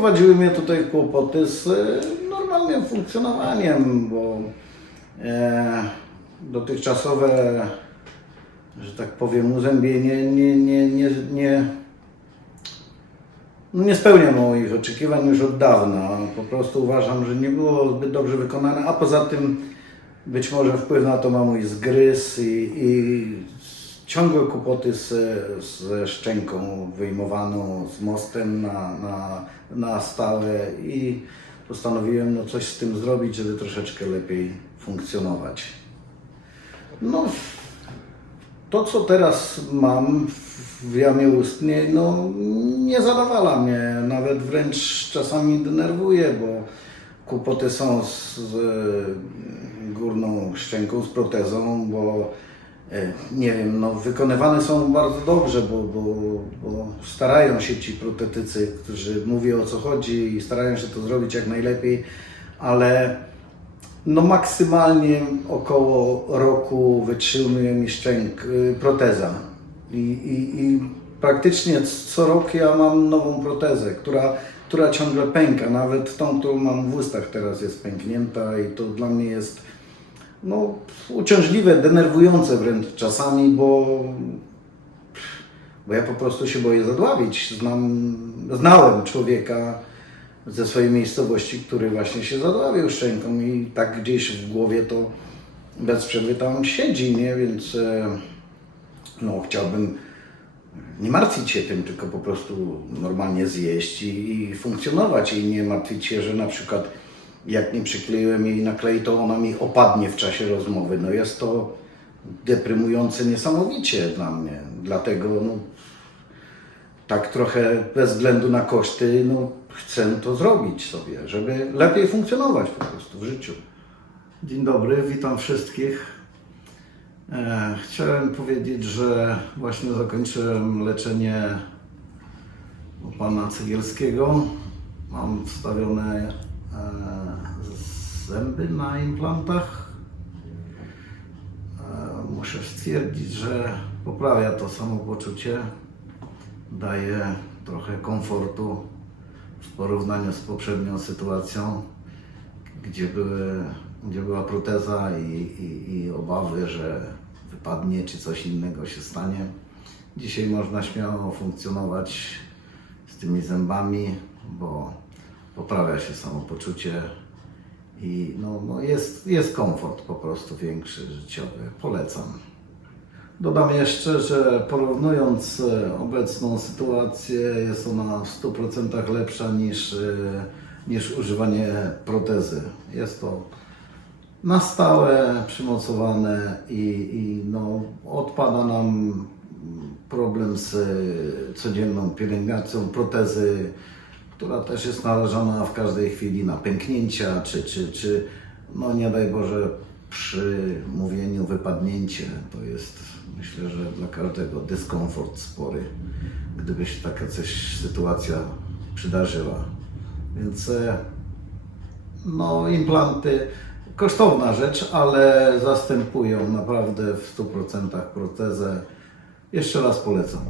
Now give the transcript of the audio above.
prowadziły mnie tutaj kłopoty z e, normalnym funkcjonowaniem, bo e, dotychczasowe, że tak powiem, uzębienie nie, nie, nie, nie, no nie spełnia moich oczekiwań już od dawna. Po prostu uważam, że nie było zbyt dobrze wykonane, a poza tym być może wpływ na to ma mój zgryz i, i ciągłe kłopoty z, ze szczęką wyjmowaną z mostem na, na, na stałe i postanowiłem no, coś z tym zrobić, żeby troszeczkę lepiej funkcjonować. No, to, co teraz mam w jamie ustnej, no nie zadawala mnie, nawet wręcz czasami denerwuje, bo kłopoty są z, z górną szczęką, z protezą, bo nie wiem, no wykonywane są bardzo dobrze, bo, bo, bo starają się ci protetycy, którzy mówią o co chodzi i starają się to zrobić jak najlepiej, ale no maksymalnie około roku wytrzymuje mi szczęk, y, proteza. I, i, I praktycznie co rok ja mam nową protezę, która, która ciągle pęka. Nawet tą, którą mam w ustach teraz jest pęknięta i to dla mnie jest no, uciążliwe, denerwujące wręcz czasami, bo, bo ja po prostu się boję zadławić. Znam, znałem człowieka, ze swojej miejscowości, który właśnie się zadławił szczęką i tak gdzieś w głowie to bez przerwy tam siedzi, nie? Więc e, no, chciałbym nie martwić się tym, tylko po prostu normalnie zjeść i, i funkcjonować i nie martwić się, że na przykład jak nie przykleiłem jej naklei, to ona mi opadnie w czasie rozmowy. No jest to deprymujące niesamowicie dla mnie. Dlatego no, tak trochę bez względu na koszty, no chcę to zrobić sobie, żeby lepiej funkcjonować po prostu w życiu. Dzień dobry, witam wszystkich. E, chciałem powiedzieć, że właśnie zakończyłem leczenie u pana Cegielskiego. Mam wstawione zęby na implantach. E, muszę stwierdzić, że poprawia to samopoczucie daje trochę komfortu w porównaniu z poprzednią sytuacją, gdzie, były, gdzie była proteza i, i, i obawy, że wypadnie czy coś innego się stanie. Dzisiaj można śmiało funkcjonować z tymi zębami, bo poprawia się samopoczucie i no, no jest, jest komfort po prostu większy, życiowy. Polecam. Dodam jeszcze, że porównując e, obecną sytuację, jest ona w 100% lepsza niż, e, niż używanie protezy. Jest to na stałe przymocowane i, i no, odpada nam problem z e, codzienną pielęgnacją protezy, która też jest narażona w każdej chwili na pęknięcia, czy, czy, czy no nie daj Boże przy mówieniu wypadnięcie. To jest myślę, że dla każdego dyskomfort spory, gdyby się taka coś sytuacja przydarzyła. Więc e, no implanty kosztowna rzecz, ale zastępują naprawdę w 100% protezę. Jeszcze raz polecam.